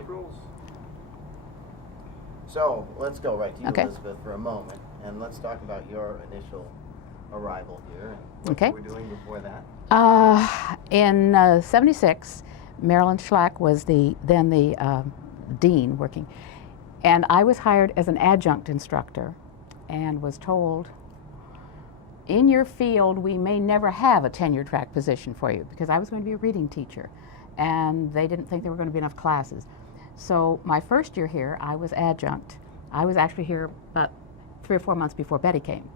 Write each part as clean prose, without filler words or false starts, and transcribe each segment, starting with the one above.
basic rules. So let's go right to you, Okay. Elizabeth, for a moment, and let's talk about your initial arrival here and what Okay. you were doing before that. In '76, Marilyn Schlack was then the dean working, and I was hired as an adjunct instructor and was told, in your field we may never have a tenure track position for you, because I was going to be a reading teacher and they didn't think there were going to be enough classes. So my first year here I was adjunct. I was actually here about 3 or 4 months before Betty came.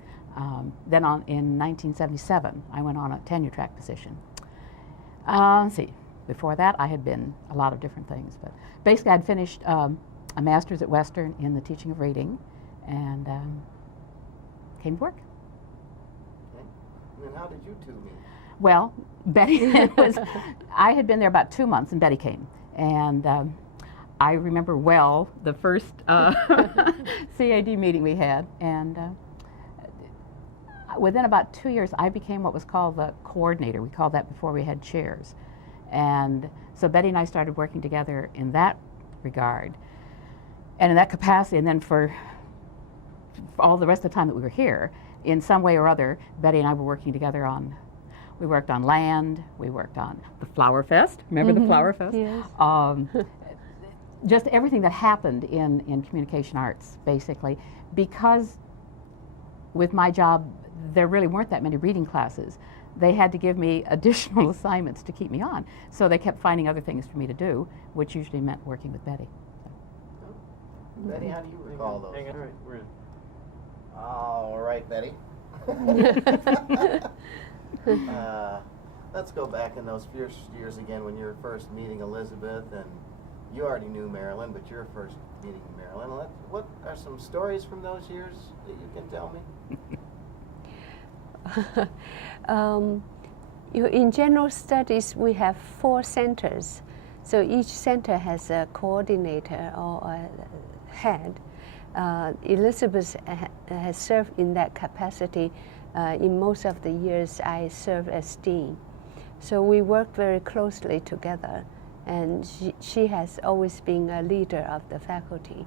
Then in 1977 I went on a tenure track position. Let's see, before that I had been a lot of different things, but basically I'd finished a master's at Western in the teaching of reading and came to work. Okay. And then how did you two meet? Well, Betty I had been there about 2 months and Betty came. And I remember well the first CAD meeting we had. And within about 2 years, I became what was called the coordinator. We called that before we had chairs. And so Betty and I started working together in that regard and in that capacity. And then for all the rest of the time that we were here, in some way or other, Betty and I were working together on, we worked on land, we worked on the Flower Fest. Remember the Flower Fest? Yes. Just everything that happened in communication arts, basically, because with my job, there really weren't that many reading classes. They had to give me additional assignments to keep me on. So they kept finding other things for me to do, which usually meant working with Betty. Betty, how do you recall those? Hang on, all right, we're in. All right, Betty. Let's go back in those first years again when you were first meeting Elizabeth, and you already knew Marilyn, but your first meeting Marilyn. What are some stories from those years that you can tell me? In general studies, we have 4 centers. So each center has a coordinator or a head. Elizabeth has served in that capacity. In most of the years, I served as dean. So we work very closely together, and she has always been a leader of the faculty.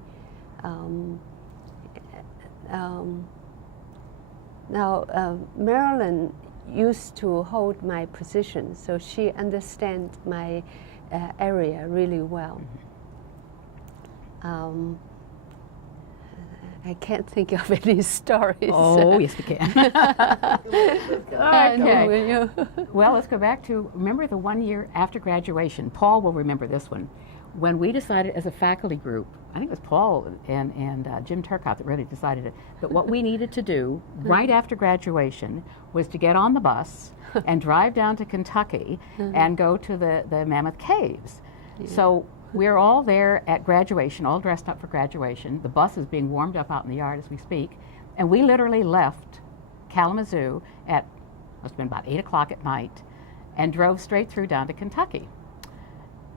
Marilyn used to hold my position, so she understands my area really well. I can't think of any stories. Oh, yes, we can. Okay. Well, let's go back to, remember the 1 year after graduation, Paul will remember this one, when we decided as a faculty group, I think it was Paul and Jim Turcotte that really decided it, that what we needed to do right after graduation was to get on the bus and drive down to Kentucky and go to the Mammoth Caves. Yeah. So we're all there at graduation, all dressed up for graduation. The bus is being warmed up out in the yard as we speak. And we literally left Kalamazoo at, must have been about 8 o'clock at night, and drove straight through down to Kentucky.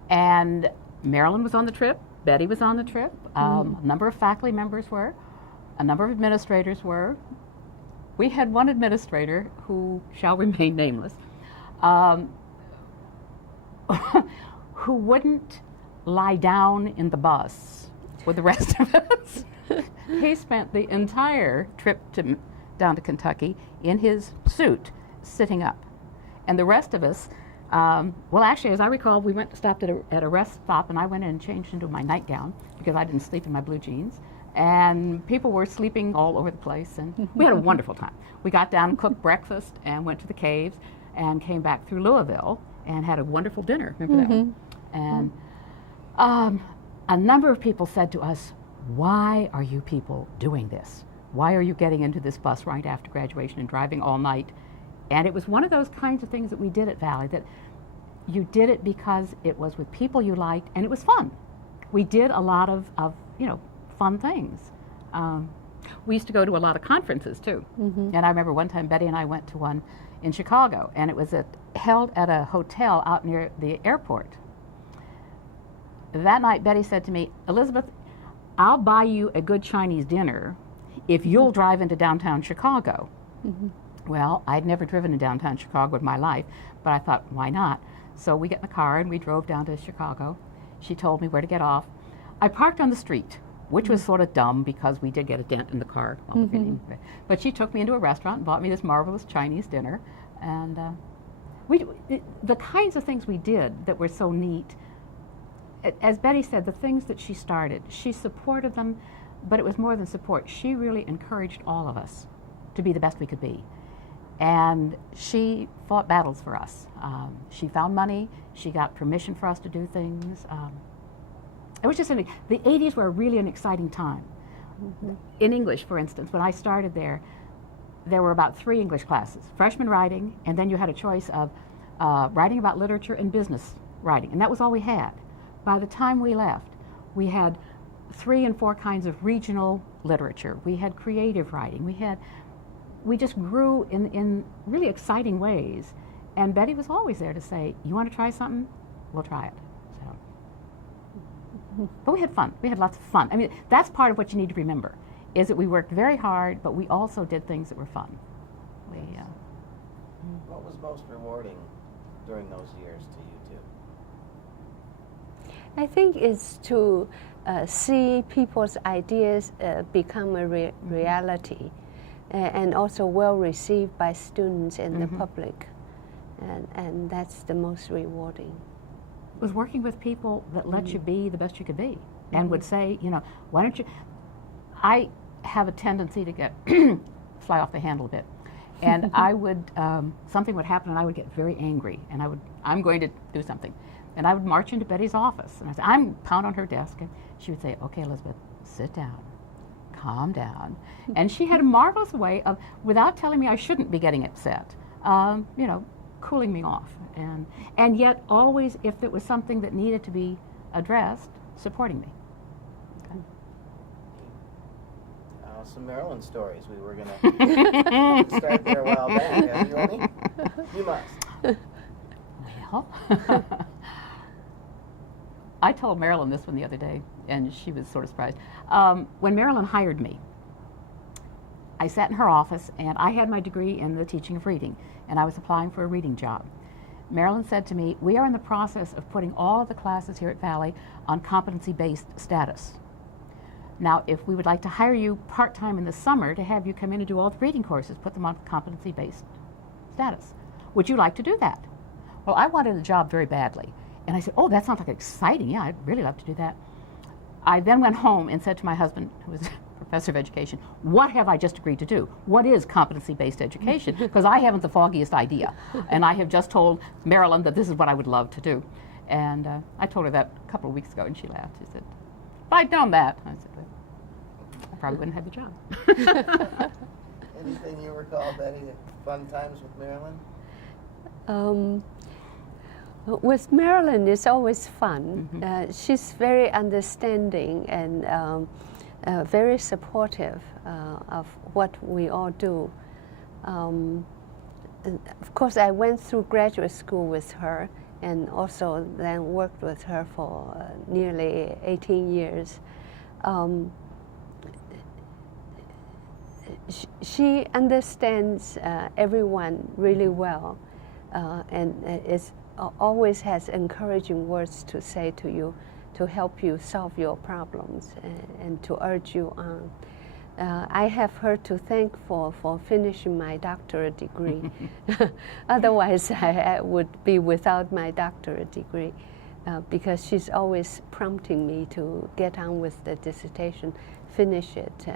And Marilyn was on the trip, Betty was on the trip, a number of faculty members were, a number of administrators were. We had one administrator who shall remain nameless, who wouldn't lie down in the bus with the rest of us. He spent the entire trip down to Kentucky in his suit, sitting up. And the rest of us, well, actually, as I recall, we stopped at a rest stop, and I went in and changed into my nightgown because I didn't sleep in my blue jeans. And people were sleeping all over the place, and we had a wonderful time. We got down and cooked breakfast and went to the caves and came back through Louisville and had a wonderful dinner. Remember that one? And a number of people said to us, "Why are you people doing this? Why are you getting into this bus right after graduation and driving all night?" And it was one of those kinds of things that we did at Valley, that you did it because it was with people you liked and it was fun. We did a lot of fun things. We used to go to a lot of conferences too. And I remember one time Betty and I went to one in Chicago, and it was held at a hotel out near the airport. That night Betty said to me, "Elizabeth, I'll buy you a good Chinese dinner if you'll drive into downtown Chicago." Well, I'd never driven in downtown Chicago in my life, but I thought, why not? So we get in the car and we drove down to Chicago, She told me where to get off. I parked on the street, which was sort of dumb because we did get a dent in the car while we were but she took me into a restaurant and bought me this marvelous Chinese dinner. And the kinds of things we did that were so neat, as Betty said, the things that she started, she supported them, but it was more than support. She really encouraged all of us to be the best we could be. And she fought battles for us. She found money. She got permission for us to do things. It was just the 80s were really an exciting time. In English, for instance, when I started there were about 3 English classes: freshman writing, and then you had a choice of writing about literature and business writing, and that was all we had. By the time we left, we had 3 and 4 kinds of regional literature. We had creative writing. We just grew in really exciting ways. And Betty was always there to say, you want to try something? We'll try it. So. But we had fun. We had lots of fun. I mean, that's part of what you need to remember, is that we worked very hard, but we also did things that were fun. What was most rewarding during those years to you two? I think it's to see people's ideas become a reality, and also well received by students and the public, and that's the most rewarding. It was working with people that let you be the best you could be, and would say, why don't you? I have a tendency to get fly off the handle a bit, and I would something would happen, and I would get very angry, and I'm going to do something. And I would march into Betty's office, and I'm pound on her desk, and she would say, "Okay, Elizabeth, sit down, calm down." And she had a marvelous way of, without telling me I shouldn't be getting upset, cooling me off, and yet always, if it was something that needed to be addressed, supporting me. Okay. Some Maryland stories. We were going to start there a while back. Have you any? You must. Well. I told Marilyn this one the other day, and she was sort of surprised. When Marilyn hired me, I sat in her office, and I had my degree in the teaching of reading, and I was applying for a reading job. Marilyn said to me, "We are in the process of putting all of the classes here at Valley on competency-based status. Now, if we would like to hire you part-time in the summer to have you come in and do all the reading courses, put them on competency-based status. Would you like to do that?" Well, I wanted a job very badly. And I said, "Oh, that sounds like exciting. Yeah, I'd really love to do that." I then went home and said to my husband, who was a professor of education, "What have I just agreed to do? What is competency-based education? Because I haven't the foggiest idea. And I have just told Marilyn that this is what I would love to do." And I told her that a couple of weeks ago, and she laughed. She said, "If I'd known that," I said, "well, I probably wouldn't have the job." Anything you recall, Betty, fun times with Marilyn? With Marilyn, it's always fun. She's very understanding and very supportive of what we all do. And of course, I went through graduate school with her, and also then worked with her for nearly 18 years. She understands everyone really well, and always has encouraging words to say to you, to help you solve your problems and to urge you on. I have her to thank for finishing my doctorate degree. Otherwise, I would be without my doctorate degree, because she's always prompting me to get on with the dissertation, finish it,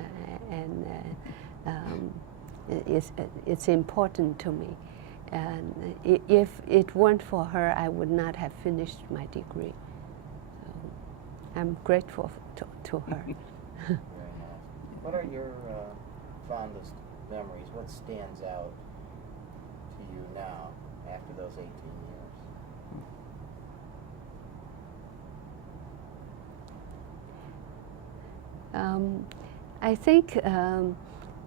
and it's important to me. And if it weren't for her, I would not have finished my degree. So I'm grateful to her. Very nice. What are your fondest memories? What stands out to you now after those 18 years? I think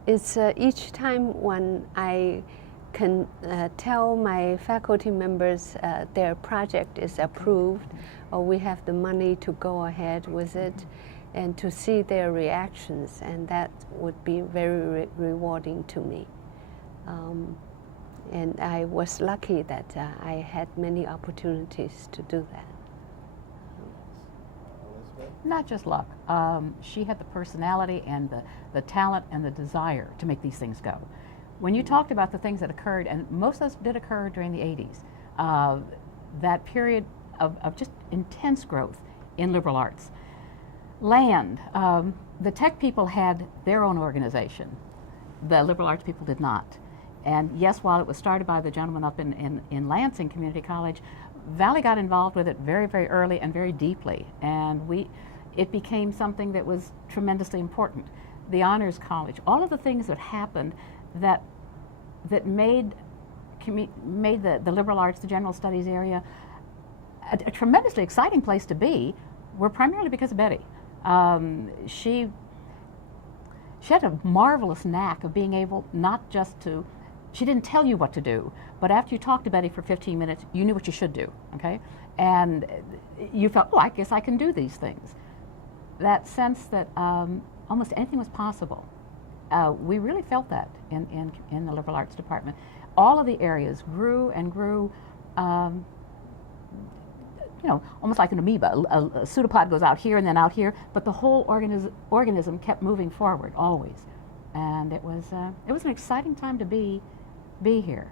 it's each time when I can tell my faculty members their project is approved, or we have the money to go ahead with it, and to see their reactions, and that would be very rewarding to me. And I was lucky that I had many opportunities to do that. Not just luck. She had the personality and the talent and the desire to make these things go. When you talked about the things that occurred, and most of those did occur during the 80s, that period of just intense growth in liberal arts. Land, the tech people had their own organization. The liberal arts people did not. And yes, while it was started by the gentleman up in Lansing Community College, Valley got involved with it very, very early and very deeply. And it became something that was tremendously important. The Honors College, all of the things that happened that made the liberal arts, the general studies area, a tremendously exciting place to be, were primarily because of Betty. She had a marvelous knack of being able not just to, she didn't tell you what to do, but after you talked to Betty for 15 minutes, you knew what you should do, okay? And you felt, oh, I guess I can do these things. That sense that almost anything was possible. We really felt that in the liberal arts department. All of the areas grew and grew, almost like an amoeba. A pseudopod goes out here and then out here, but the whole organism kept moving forward always. And it was an exciting time to be here.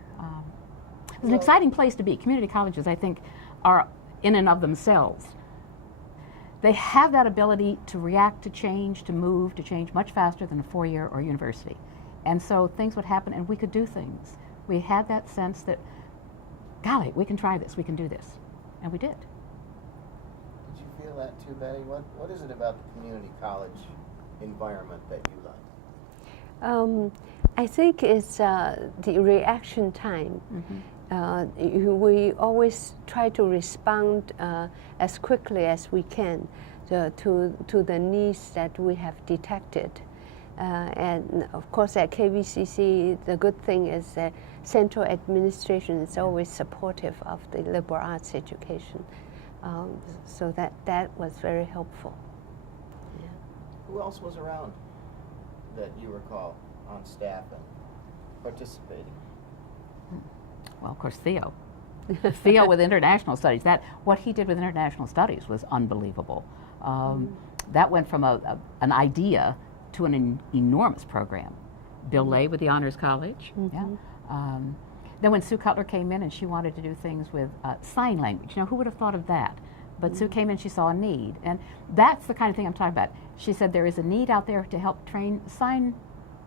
It was an exciting place to be. Community colleges, I think, are in and of themselves. They have that ability to react to change, to move, to change much faster than a four-year or university. And so things would happen and we could do things. We had that sense that, golly, we can try this, we can do this. And we did. Did you feel that too, Betty? What is it about the community college environment that you like? I think it's the reaction time. We always try to respond as quickly as we can to the needs that we have detected. And of course at KVCC, the good thing is that central administration is always supportive of the liberal arts education. So that was very helpful. Yeah. Who else was around that you recall on staff and participating? Well, of course, Theo. Theo with international studies. What he did with international studies was unbelievable. That went from an idea to an enormous program. Bill Lay with the Honors College. Yeah. Then when Sue Cutler came in and she wanted to do things with sign language, who would have thought of that? But Sue came in, she saw a need. And that's the kind of thing I'm talking about. She said there is a need out there to help train sign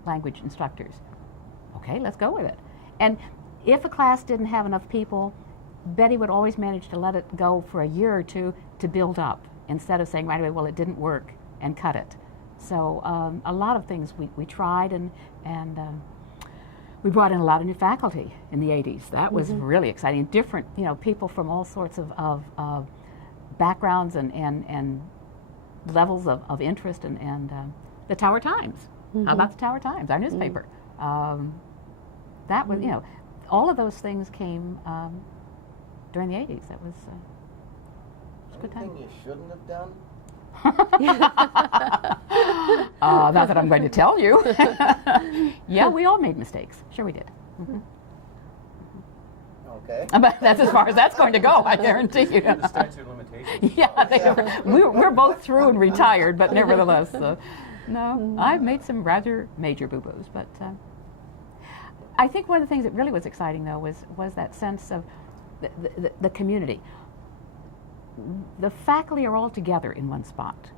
language instructors. Okay, let's go with it. And if a class didn't have enough people, Betty would always manage to let it go for a year or two to build up instead of saying right away, well, it didn't work, and cut it. So a lot of things we tried, and we brought in a lot of new faculty in the 80s. That was really exciting. Different, people from all sorts of backgrounds and levels of interest, and the Tower Times. How about the Tower Times, our newspaper? That was, all of those things came during the 80s. That was a good time. Anything you shouldn't have done? Not that I'm going to tell you. Yeah, we all made mistakes. Sure we did. Okay. But that's as far as that's going to go, I guarantee you. The statute of limitations. Yeah, we're both through and retired, but nevertheless, no, I've made some rather major boo-boos. But I think one of the things that really was exciting, though, was that sense of the community. The faculty are all together in one spot,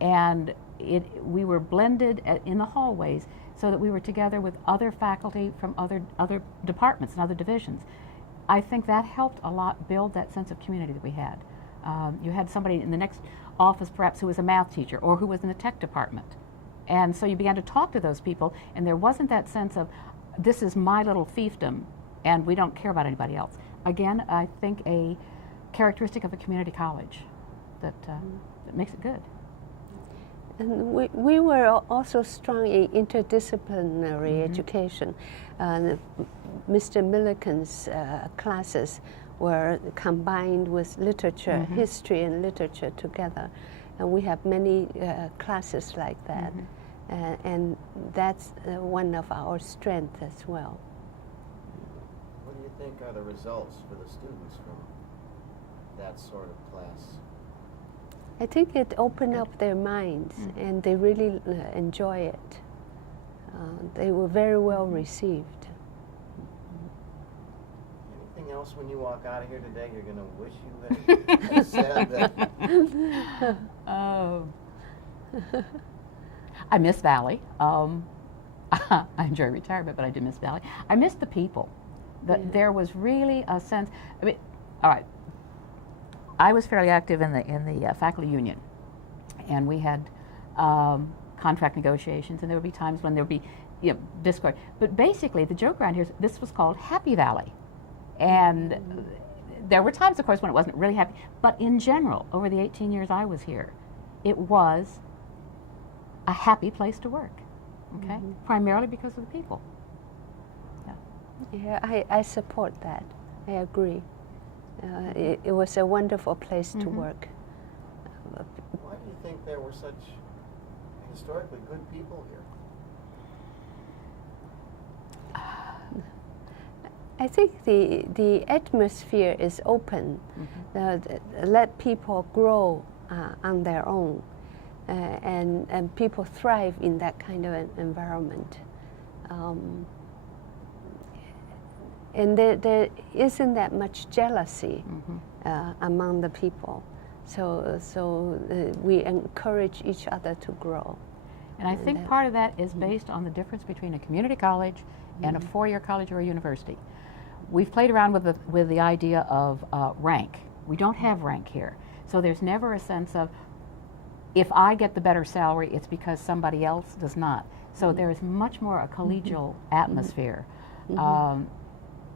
and we were blended in the hallways so that we were together with other faculty from other departments and other divisions. I think that helped a lot build that sense of community that we had. You had somebody in the next office perhaps who was a math teacher or who was in the tech department, and so you began to talk to those people, and there wasn't that sense of this is my little fiefdom and we don't care about anybody else. Again, I think a characteristic of a community college that makes it good. And we were also strong in interdisciplinary education. Mr. Milliken's classes were combined with literature, history and literature together. And we have many classes like that. And that's one of our strengths as well. What do you think are the results for the students from that sort of class? I think it opened up their minds, and they really enjoy it. They were very well received. Anything else when you walk out of here today you're going to wish you had said that? I miss Valley. I enjoy retirement, but I do miss Valley. I miss the people. There was really a sense. I mean, all right. I was fairly active in the faculty union, and we had contract negotiations, and there would be times when there would be discord. But basically, the joke around here is this was called Happy Valley, and there were times, of course, when it wasn't really happy. But in general, over the 18 years I was here, it was a happy place to work. Okay, primarily because of the people. Yeah, I support that. I agree. It was a wonderful place to work. Why do you think there were such historically good people here? I think the atmosphere is open. Let people grow on their own, and people thrive in that kind of an environment. And there isn't that much jealousy among the people. So we encourage each other to grow. And I think part of that is based on the difference between a community college and a four-year college or a university. We've played around with the idea of rank. We don't have rank here. So there's never a sense of, if I get the better salary, it's because somebody else does not. So there is much more a collegial atmosphere.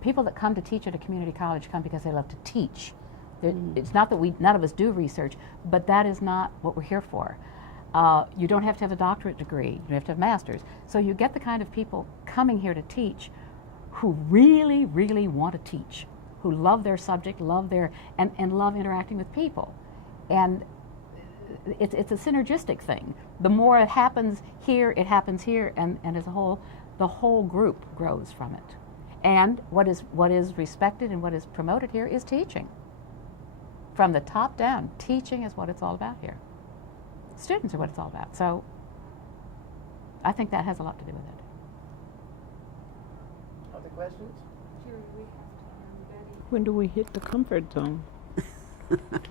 People that come to teach at a community college come because they love to teach. It's not that none of us do research, but that is not what we're here for. You don't have to have a doctorate degree. You have to have masters. So you get the kind of people coming here to teach who really, really want to teach, who love their subject, and love interacting with people. And it's a synergistic thing. The more it happens here, and as a whole, the whole group grows from it. And what is respected and what is promoted here is teaching. From the top down, teaching is what it's all about here. Students are what it's all about. So I think that has a lot to do with it. Other questions? When do we hit the comfort zone?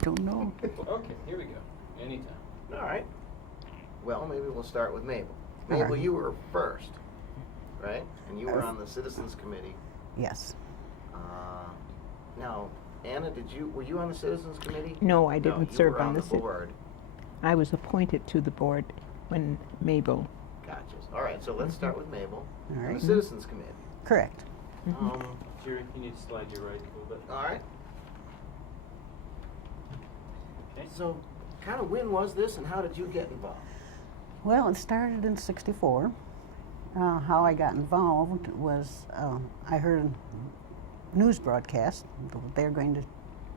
Don't know. Okay, here we go. Anytime. All right. Well, maybe we'll start with Mabel. All Mabel, right. you were first, right? And you were on the Citizens Committee. Yes. Now, Anna, were you on the Citizens Committee? No, I didn't you serve were on the board. I was appointed to the board when Mabel. Gotcha. All right, so let's start with Mabel. All On right. the Citizens Committee. Correct. Jerry, can you slide your right a little bit? All right. Okay. So, kind of when was this, and how did you get involved? Well, it started in '64. How I got involved was I heard a news broadcast. They're going to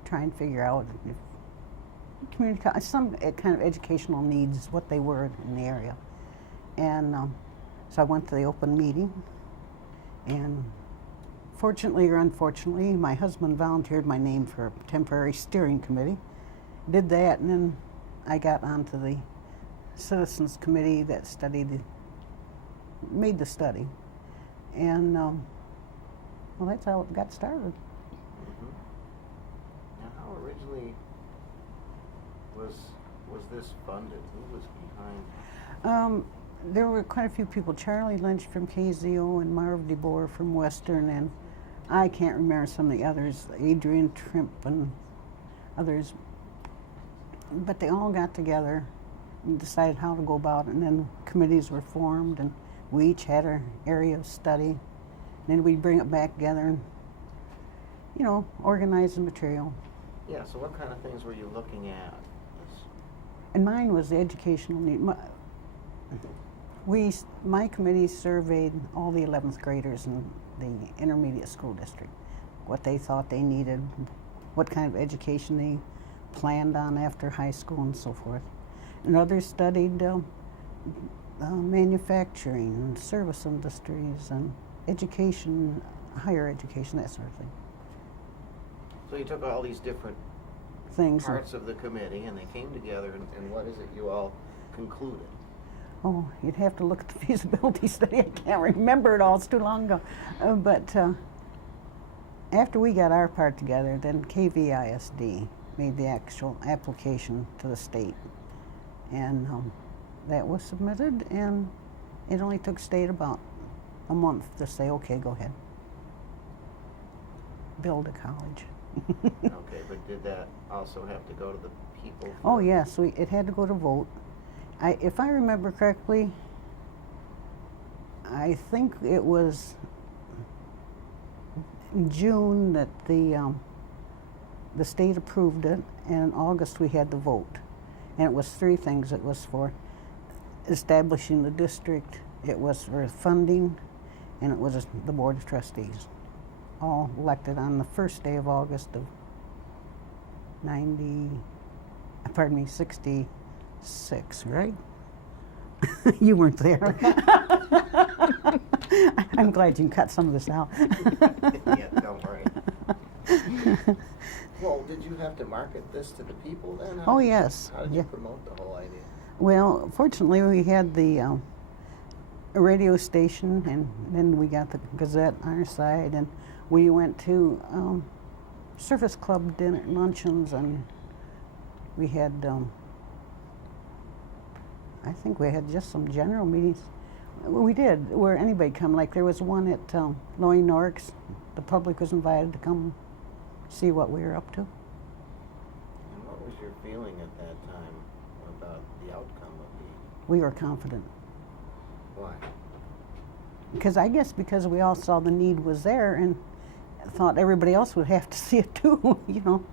try and figure out if some kind of educational needs, what they were in the area. And so I went to the open meeting, and fortunately or unfortunately, my husband volunteered my name for a temporary steering committee. Did that, and then I got onto the Citizens Committee that made the study. And well, that's how it got started. Now, how originally was this funded? Who was behind? There were quite a few people. Charlie Lynch from KZO and Marv DeBoer from Western, and I can't remember some of the others, Adrian Trimp and others. But they all got together and decided how to go about it, and then committees were formed, and we each had our area of study. And then we'd bring it back together and, organize the material. Yeah, so what kind of things were you looking at? And mine was the educational need. My committee surveyed all the 11th graders in the intermediate school district, what they thought they needed, what kind of education they planned on after high school and so forth. And others studied manufacturing and service industries and education, higher education, that sort of thing. So you took all these different things. parts of the committee, and they came together, and what is it you all concluded? Oh, you'd have to look at the feasibility study. I can't remember it all. It's too long ago. But after we got our part together, then KVISD made the actual application to the state. And that was submitted, and it only took state about a month to say, okay, go ahead. Build a college. Okay, but did that also have to go to the people? Oh, yes, it had to go to vote. If I remember correctly, I think it was in June that the state approved it, and in August we had the vote. And it was three things. It was for establishing the district, it was for funding, and it was the Board of Trustees. All elected on the first day of August of 66, right? You weren't there. I'm glad you cut some of this out. Yeah, don't worry. Well, did you have to market this to the people then? Oh, yes. How did Yeah. you promote the whole idea? Well, fortunately, we had the a radio station, and then we got the Gazette on our side, and we went to Service Club dinner luncheons, and we had, I think we had just some general meetings. We did, where anybody come. Like there was one at Loy Norks. The public was invited to come see what we were up to. And what was your feeling at that time about the outcome of We were confident. why? Because I guess because we all saw the need was there and thought everybody else would have to see it too, you know.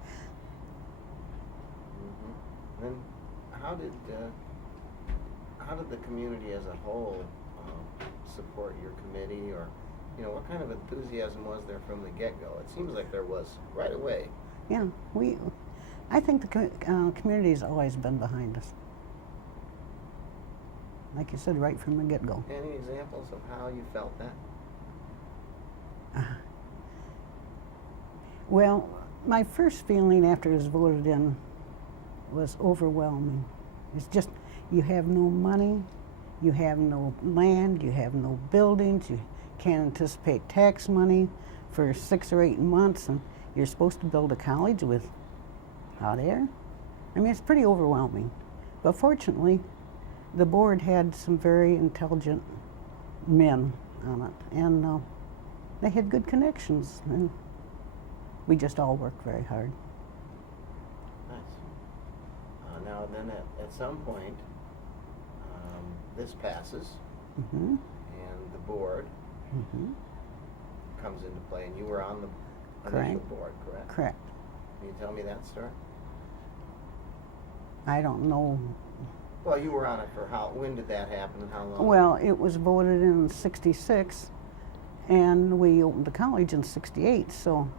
Mm-hmm. Then how did the community as a whole support your committee, or what kind of enthusiasm was there from the get-go? It seems like there was right away. Yeah, I think the community has always been behind us. Like you said, right from the get-go. Any examples of how you felt that? Well, my first feeling after it was voted in was overwhelming. It's just, you have no money, you have no land, you have no buildings, you can't anticipate tax money for 6 or 8 months, and you're supposed to build a college with hot air. I mean, it's pretty overwhelming. But fortunately, the board had some very intelligent men on it, and they had good connections, and we just all worked very hard. Nice. Now then, at some point, this passes, Mm-hmm. and the board Mm-hmm. comes into play, and you were on the Correct. initial board, correct? Correct. Can you tell me that story? I don't know. Well, you were on it for when did that happen, and how long? Well, it was voted in '66, and we opened the college in '68, so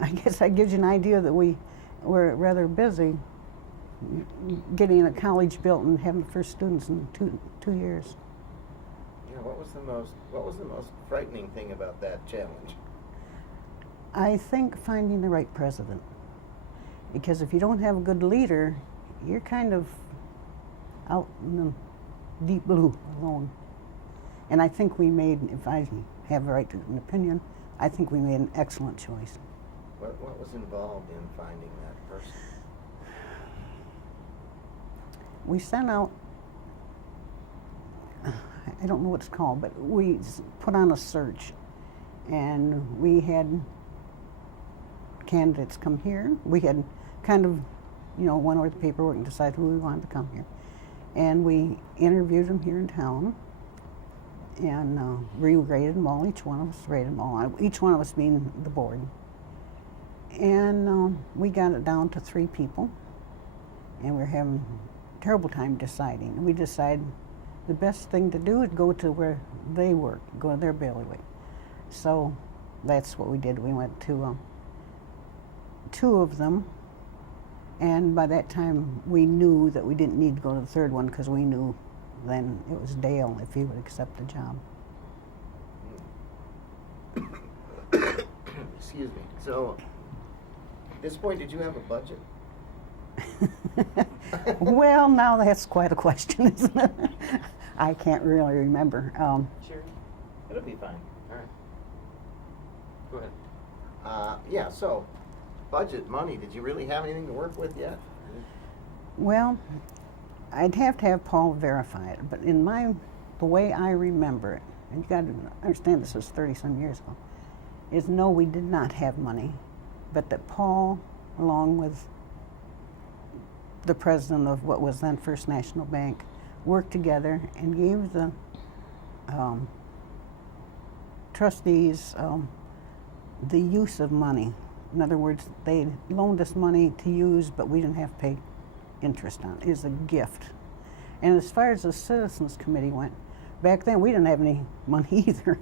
I guess that gives you an idea that we were rather busy getting a college built and having the first students in two years. Yeah, what was the most frightening thing about that challenge? I think finding the right president, because if you don't have a good leader, you're kind of out in the deep blue alone. And I think we made, if I have the right to an opinion, I think we made an excellent choice. What was involved in finding that person? We sent out, I don't know what it's called, but we put on a search, and we had candidates come here. We had kind of, went over the paperwork and decided who we wanted to come here. And we interviewed them here in town, and re-rated them all. Each one of us rated them all, each one of us being the board. And we got it down to 3 people, and we were having a terrible time deciding. And we decided the best thing to do is go to where they work, go to their bailiwick. So that's what we did. We went to 2 of them, and by that time we knew that we didn't need to go to the 3rd one, because we knew then it was Dale if he would accept the job. Excuse me. So At this point, did you have a budget? Well, now that's quite a question, isn't it? I can't really remember. Sure. It'll be fine. All right. Go ahead. Yeah, so, budget, money, did you really have anything to work with yet? Well, I'd have to have Paul verify it, but the way I remember it, and you got to understand this was 30-some years ago, is no, we did not have money, but that Paul, along with the president of what was then First National Bank, worked together and gave the trustees the use of money. In other words, they loaned us money to use, but we didn't have to pay interest on it. It was a gift. And as far as the Citizens Committee went, back then we didn't have any money either.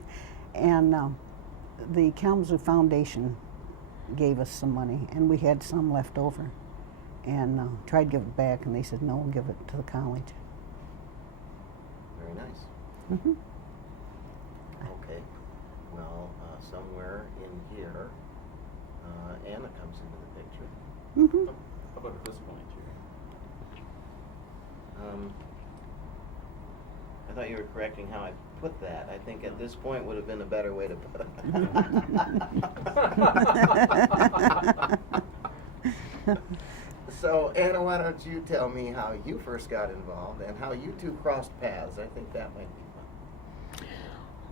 And the Kalamazoo Foundation gave us some money, and we had some left over. And tried to give it back, and they said, no, we'll give it to the college. Very nice. Mm-hmm. Okay. Well, somewhere in here, Anna comes into the picture. Mm-hmm. How about at this point, Jerry? I thought you were correcting how I put that. I think at this point would have been a better way to put it. So, Anna, why don't you tell me how you first got involved and how you two crossed paths? I think that might be fun.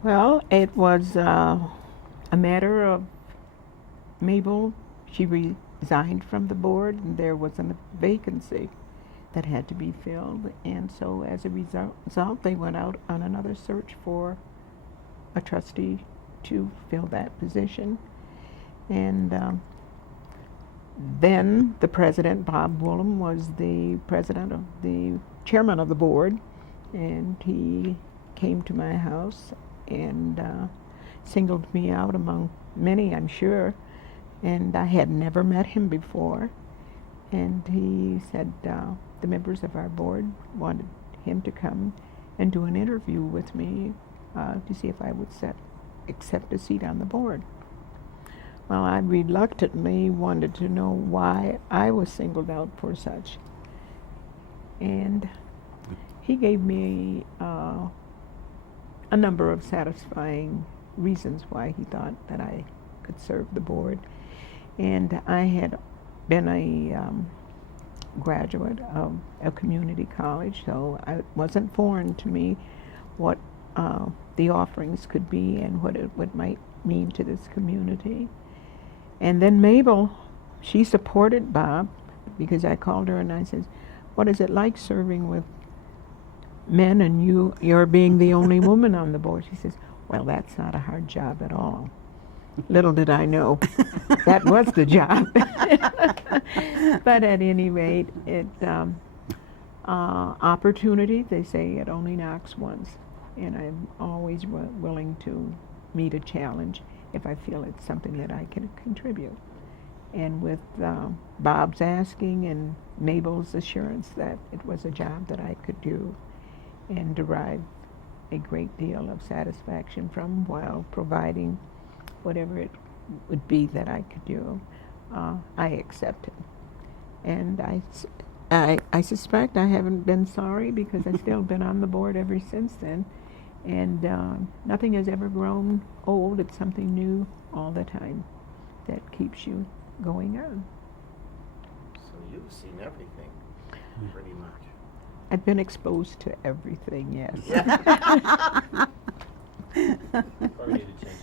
Well, it was a matter of Mabel. She resigned from the board, and there was a vacancy that had to be filled. And so as a result, they went out on another search for a trustee to fill that position. And then the president, Bob Woolham, was the chairman of the board, and he came to my house and singled me out among many, I'm sure. And I had never met him before. And he said the members of our board wanted him to come and do an interview with me to see if I would accept a seat on the board. Well, I reluctantly wanted to know why I was singled out for such. And he gave me a number of satisfying reasons why he thought that I could serve the board. And I had been a graduate of a community college, so it wasn't foreign to me what the offerings could be and what it might mean to this community. And then Mabel, she supported Bob, because I called her and I said, what is it like serving with men and you're being the only woman on the board? She says, well, that's not a hard job at all. Little did I know that was the job. But at any rate, opportunity, they say it only knocks once. And I'm always willing to meet a challenge if I feel it's something that I can contribute. And with Bob's asking and Mabel's assurance that it was a job that I could do and derive a great deal of satisfaction from while providing whatever it would be that I could do, I accepted. And I suspect I haven't been sorry, because I've still been on the board ever since then. And nothing has ever grown old. It's something new all the time that keeps you going on. So you've seen everything, pretty much. I've been exposed to everything, yes. Probably need to change